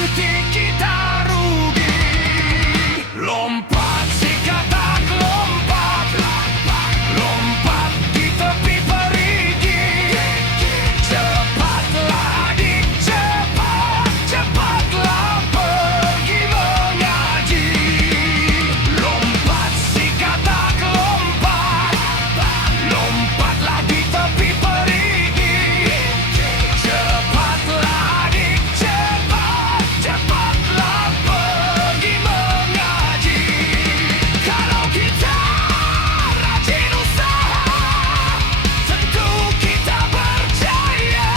nanti kita rugi. Lompat si katak lompat, lompat di tepi perigi. Cepatlah adik, cepatlah pergi mengaji. Lompat si katak lompat, lompatlah di tepi perigi. Cepatlah adik, cepatlah pergi mengaji. Kalau kita rajin usaha, tentu kita berjaya.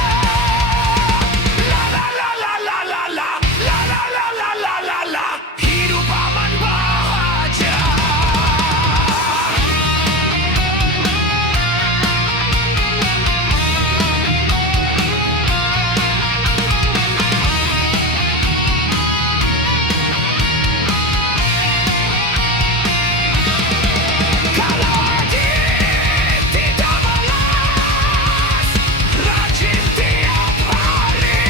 La la la la la la la, la la la la la la la, hidup aman bahagia. Kalau adik tidak malas, rajin tiap hari.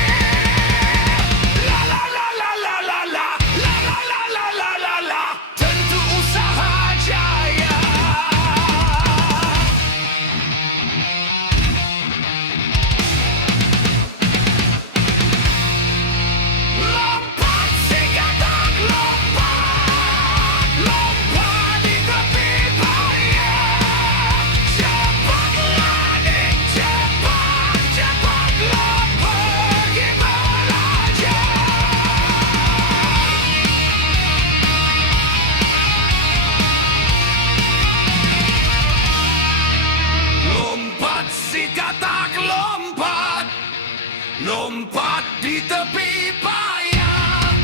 La la la la la la la, la la la la la la la, tentu usaha jaya. Lompat si katak lompat, lompat di tepi bahaya. Cepatlah adik, cepatlah pergi belajar. Lompat si katak lompat, lompat di tepi payah.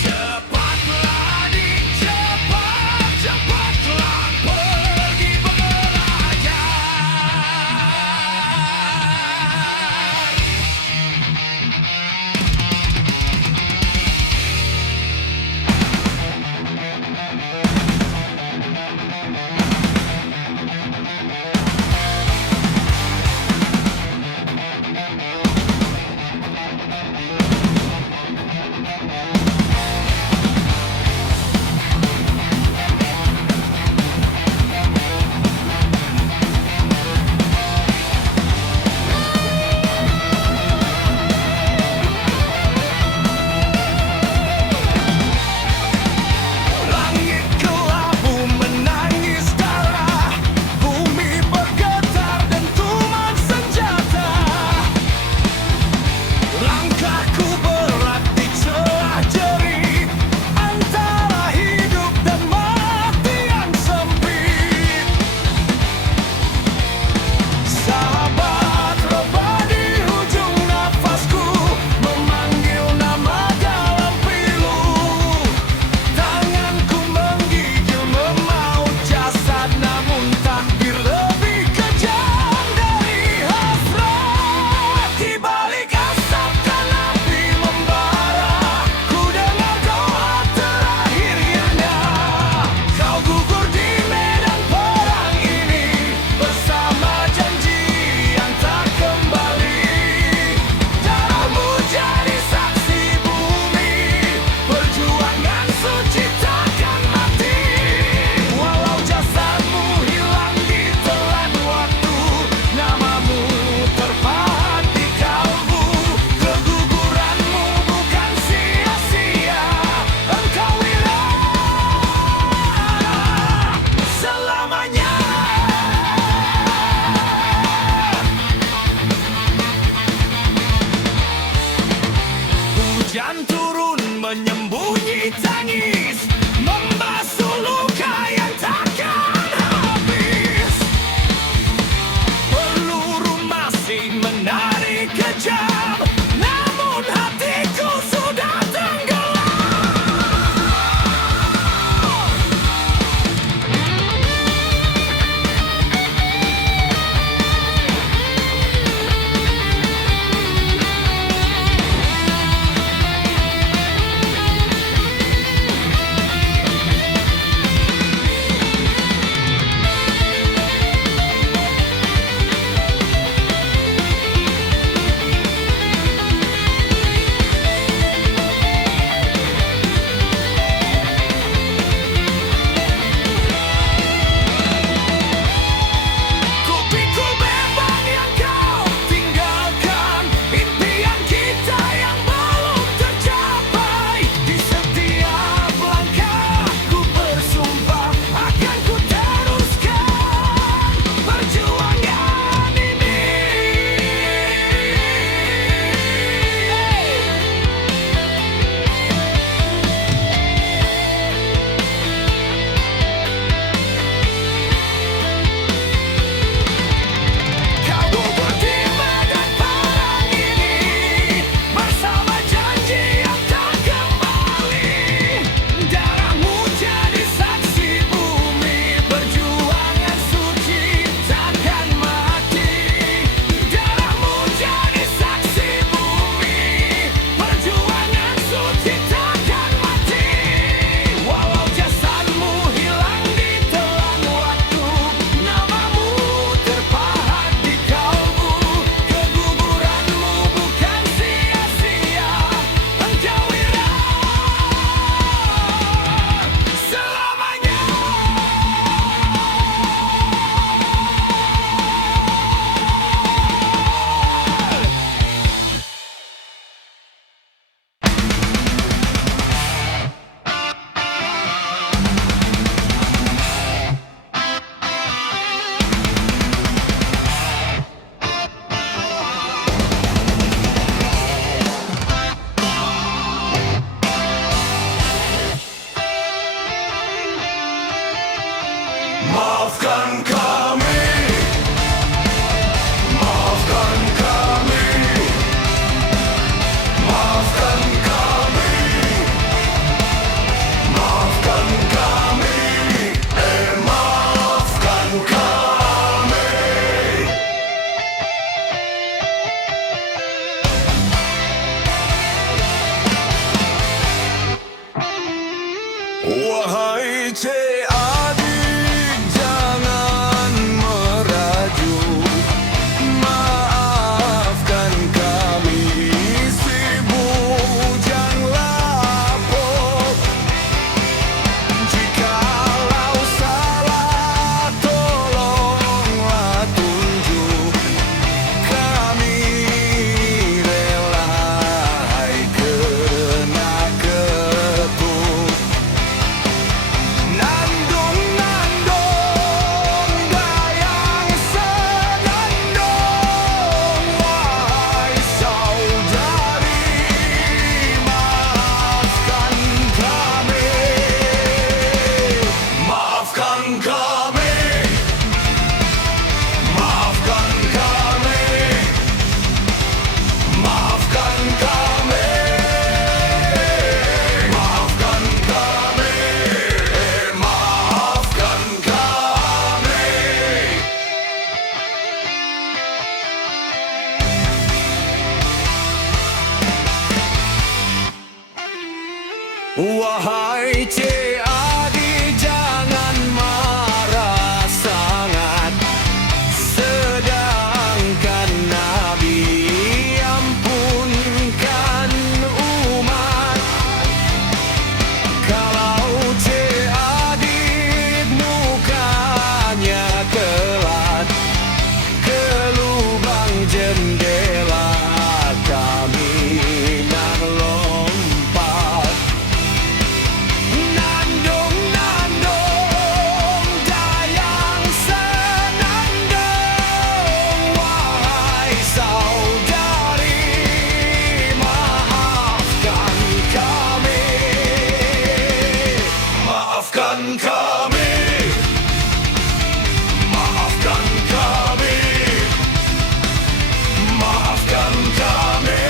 Cepatlah adik, cepatlah pergi belajar. Langit kelabu menangis darah, bumi bergetar dentuman senjata. Langkahku berat di celah jerih, antara hidup dan mati yang sempit. Sahabat rebah di ujung nafasku, memanggil nama dalam pilu. Tanganku menggigil memaut jasad, namun takdir lebih kejam dari hasrat. Di balik asap dan api membara, ku dengar doa terakhirnya. Kau gugur di medan perang ini, bersama janji yang tak kembali. Darahmu jadi saksi bumi, perjuangan suci takkan mati. Walau jasadmu hilang di telan waktu, namamu terpahat di kalbu. Keguguranmu bukan sia-sia, engkau wilayah selamanya. Hujan turun menyembunyi tangis, membasuh luka yang takkan habis. Peluru masih menarik kejam, namun hatiku sudah tenggelam. Maafkan kami, maafkan kami, maafkan kami, maafkan kami, maafkan kami. Wahai adik, jangan merajuk. Maafkan kami si bujang lapuk. Jikalau salah, tolonglah tunjuk. Kami rela hai kena ketuk. Nandung-nandung dayang senandung, wahai saudari, maafkan kami, maafkan kami, maafkan kami, maafkan kami, maafkan kami, maafkan kami. Wahai adik, jangan marah sangat. Sedangkan Nabi ampunkan umat. Kalau adik mukanya kelat ke lubang jendela, kami nak lompat. Nandung-nandung dayang senandung, wahai saudari, maafkan kami, maafkan kami, maafkan kami, maafkan kami,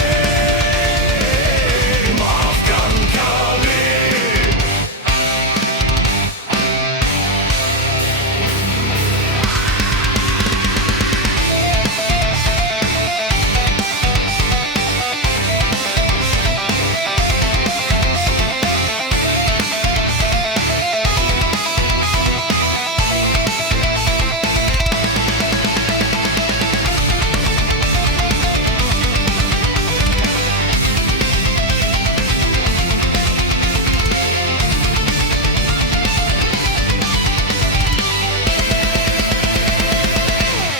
maafkan kami.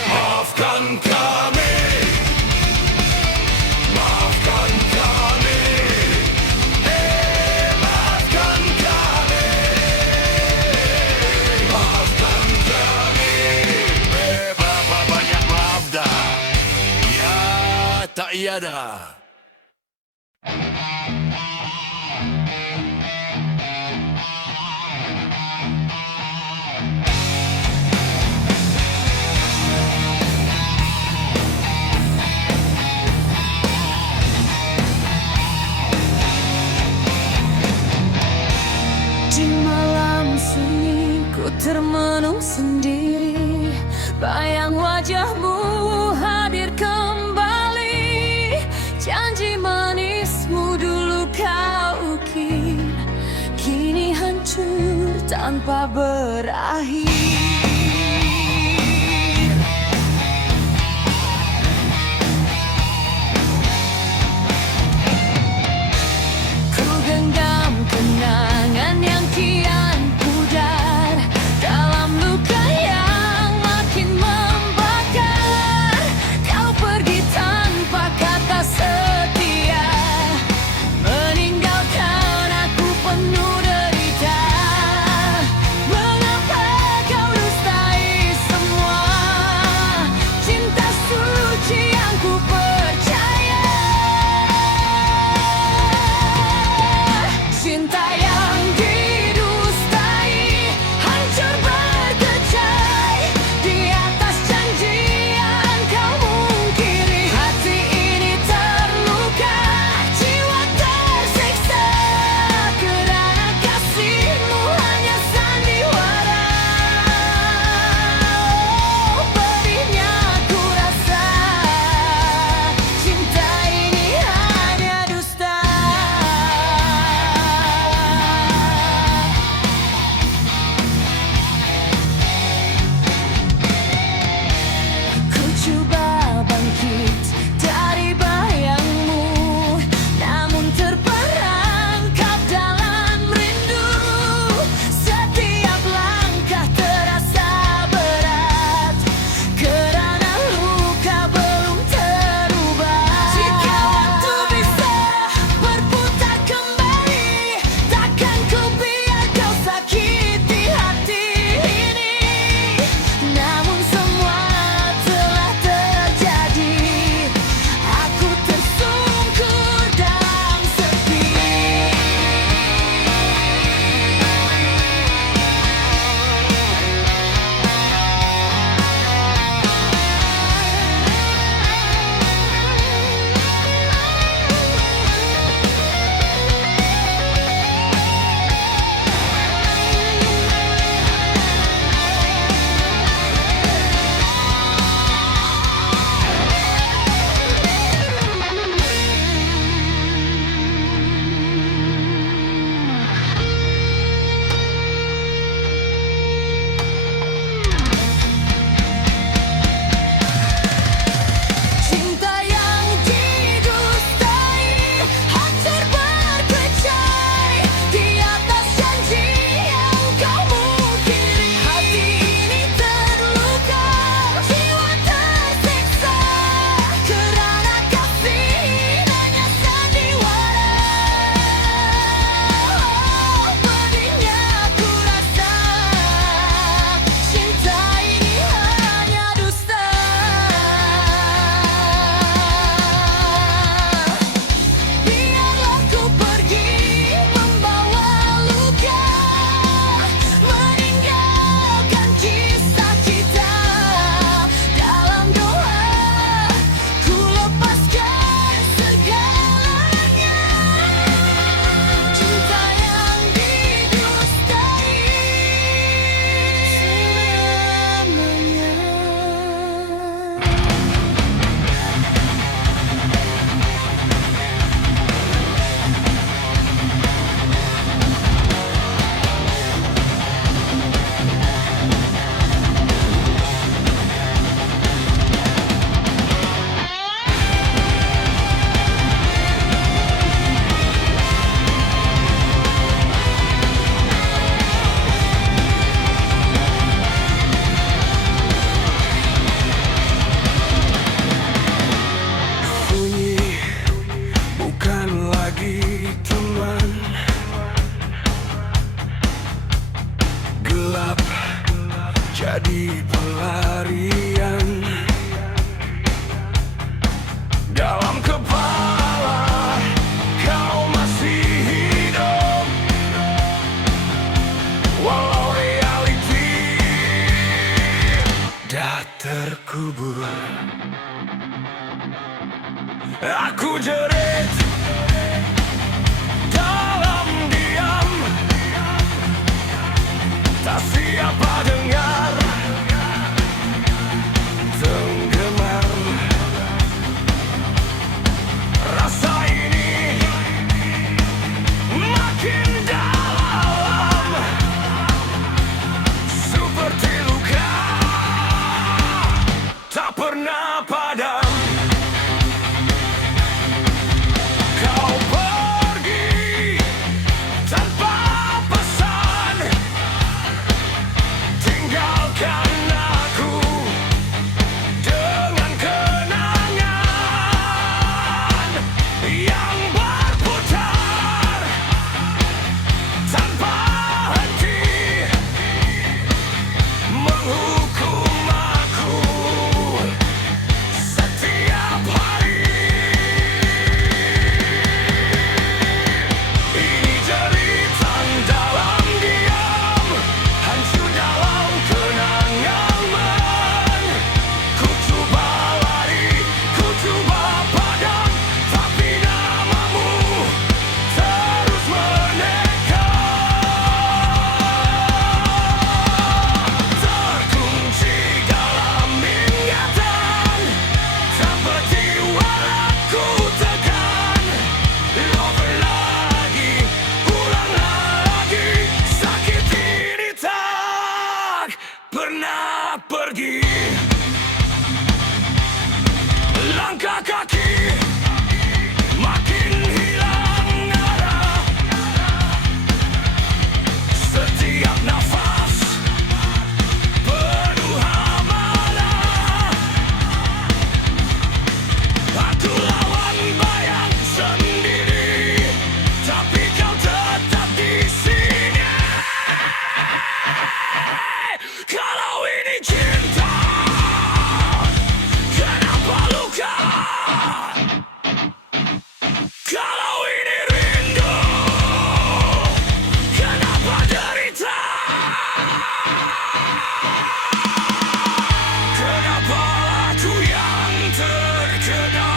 Maafkan kami, maafkan kami, maafkan kami, maafkan kami. Bapak banyak maaf dah. Ya tak iya dah. Di malam sunyi ku termenung sendiri, bayang wajahmu hadir kembali. Janji manismu dulu kau ukir, kini hancur tanpa berakhir. Ku genggam kenangan yang kian pudar dalam luka yang makin membakar. Kau pergi tanpa kata setia, meninggalkan aku penuh derita. Mengapa jadi pelarian. Dalam kepala kau masih hidup, walau reality dah terkubur. Aku jerit dalam diam, tak siapa dengar, tenggelam. Rasa ini makin dalam, seperti luka tak pernah padam. Kau pergi tanpa pesan, tinggalkan aku dengan kenangan yang berputar tanpa henti, menghukum aku setiap hari. Ini jeritan dalam diam, hancur dalam kenangan. Ku coba lari, ku coba padam, tapi namamu terus mendekat. Terkunci dalam ingatan, seperti aku tekan. Over lagi, ulang lagi, sakit ini tak pernah pergi. Langkah kaki makin hilang arah, setiap nafas penuh amarah. Aku lawan bayang sendiri, tapi kau tetap di sini. Kalau ini cinta, kenapa luka? Kalau ini rindu, kenapa derita? Kenapa aku yang terkena?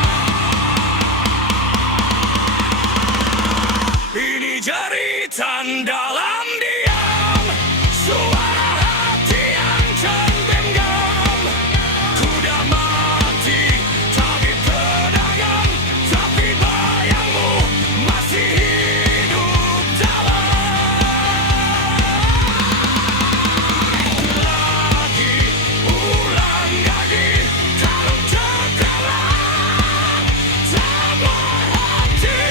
Ini jeritan dalam diam, suara hati yang tergenggam. Kuda mati, tabib pedagang, tapi bayangmu masih hidup dalam. Lagi, ulang lagi, tarung tenggelam, tak berhenti.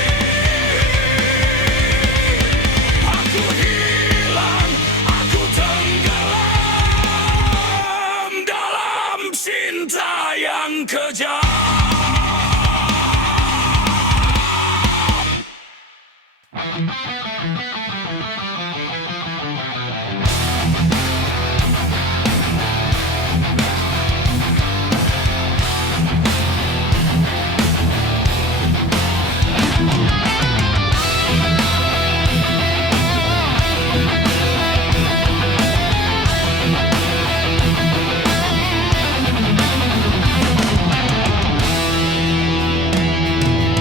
Aku hilang, aku tenggelam dalam cinta yang kejam.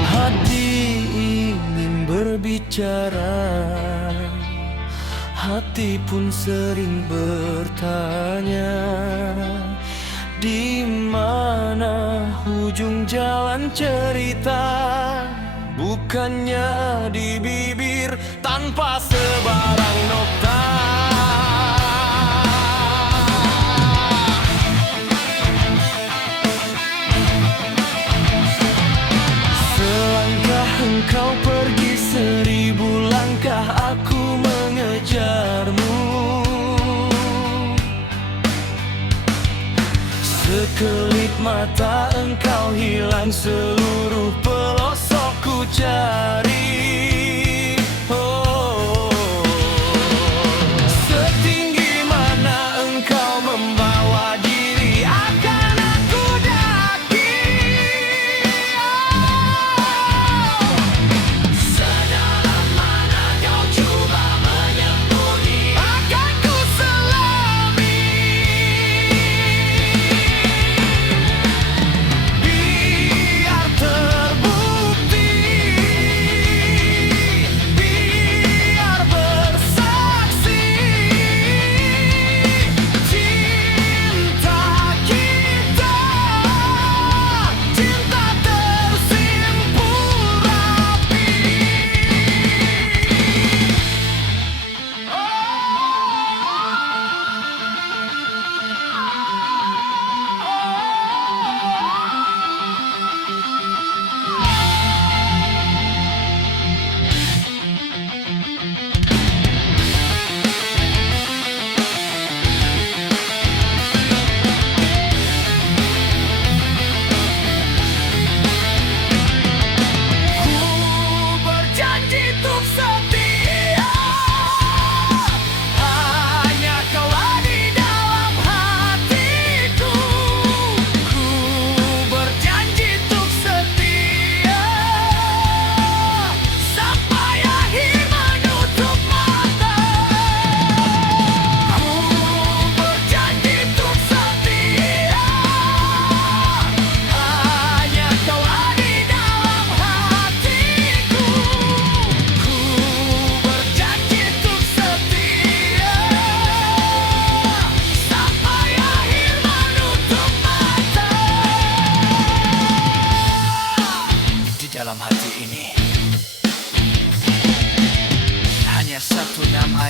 Hati ingin berbicara, hati pun sering bertanya, di mana ujung jalan cerita? Bukannya di bibir tanpa sebarang nokta. Selangkah engkau pergi, 1000 langkah aku mengejarmu. Sekelip mata engkau hilang, seluruh pelosok ku cari. Oh, setinggi mana engkau membawa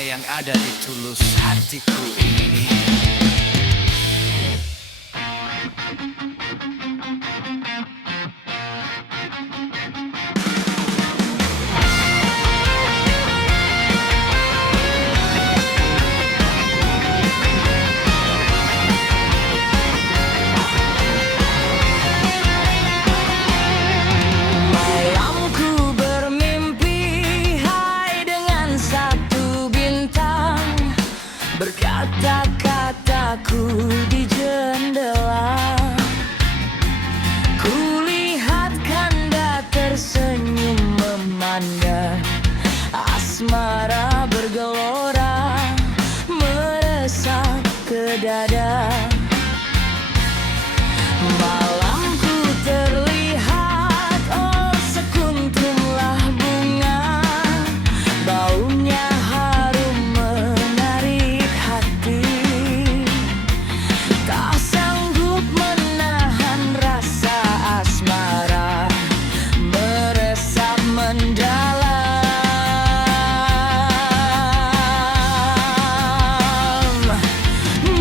yang ada di tulus hatiku ini. Malamku bermimpi hai dengan satu bintang, berkata-kataku di jendela. Kulihat kanda tersenyum memandang, asmara bergelora meresap ke dada. Malamku terlihat oh sekuntumlah bunga, baunya harum menarik hati. Tak sanggup menahan rasa asmara meresap mendalam,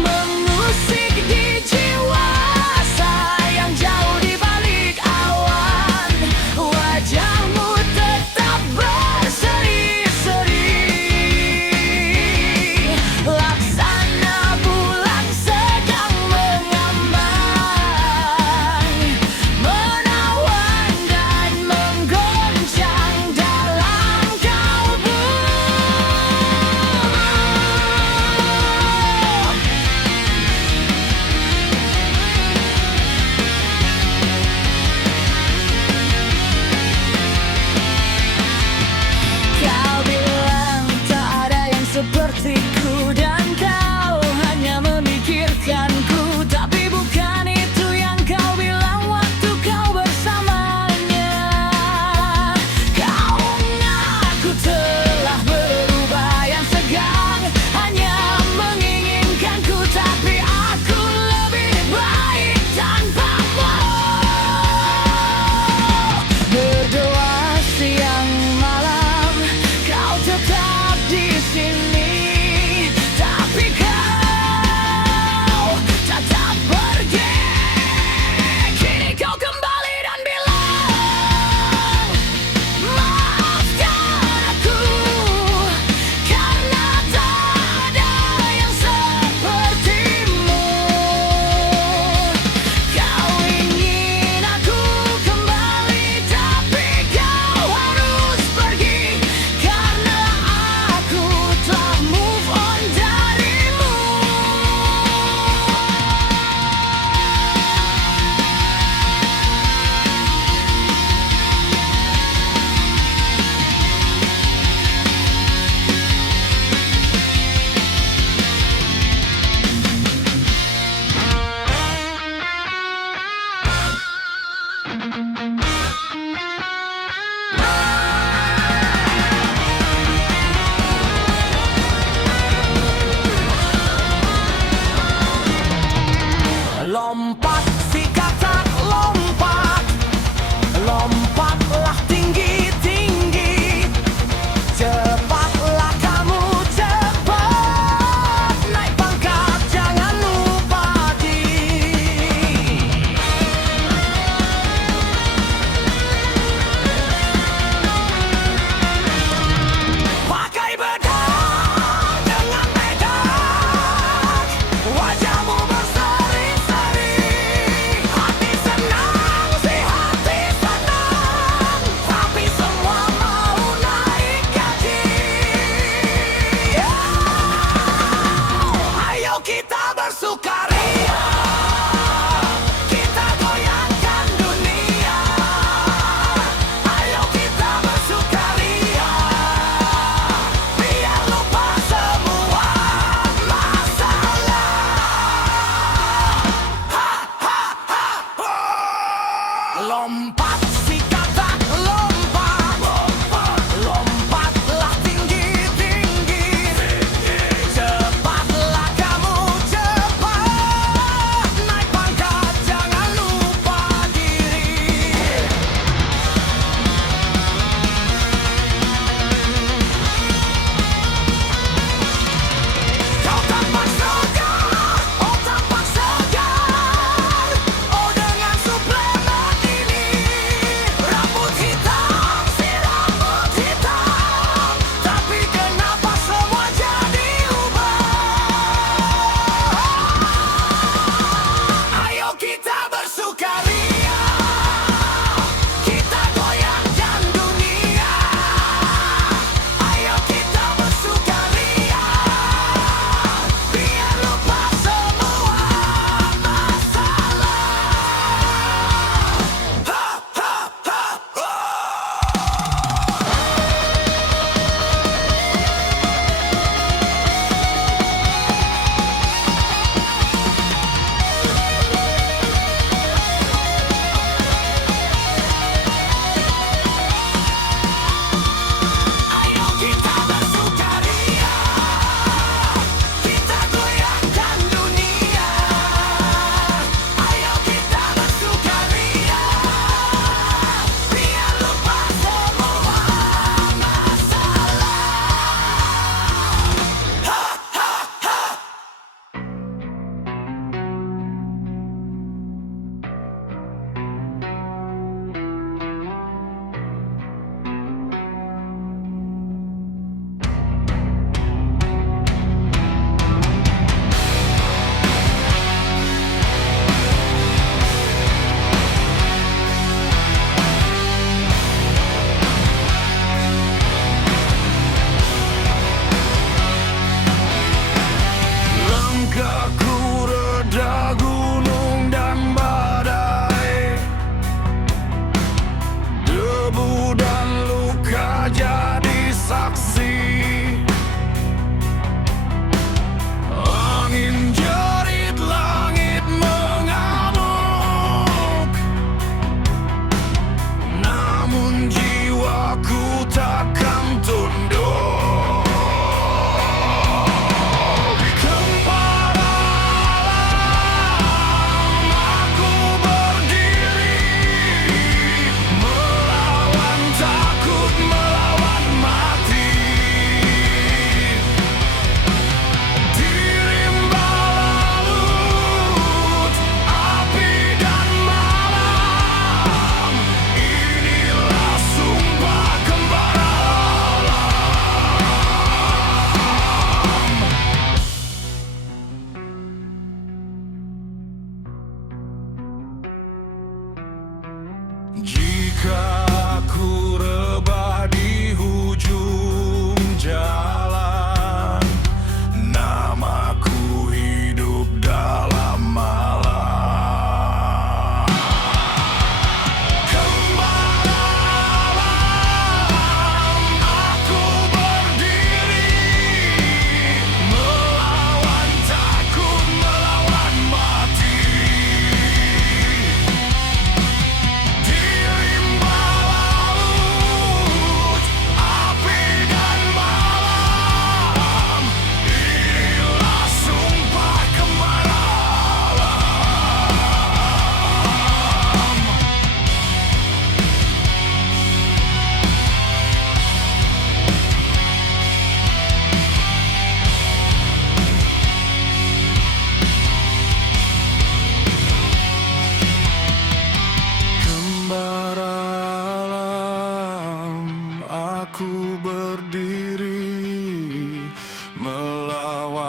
mengusik di jiwa sayang jauh di balik awan. Wajahmu tetap berseri-seri, laksana bulan sedang mengambang, menawan dan menggoncang dalam kalbu. Kau bilang tak ada yang sepertiku dan kau hanya memikirkanku, tapi bukan itu yang kau bilang waktu kau bersamanya. Kau mengaku telah berubah, yang segan hanya menginginkanku, tapi aku lebih baik tanpamu. Berdoa siang malam kau tetap di sini, tapi kau tetap pergi. Kini kau kembali dan bilang maafkan aku, karena tak ada yang sepertimu. Kau ingin aku kembali, tapi kau harus pergi, karena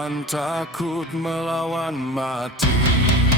Jangan takut melawan mati.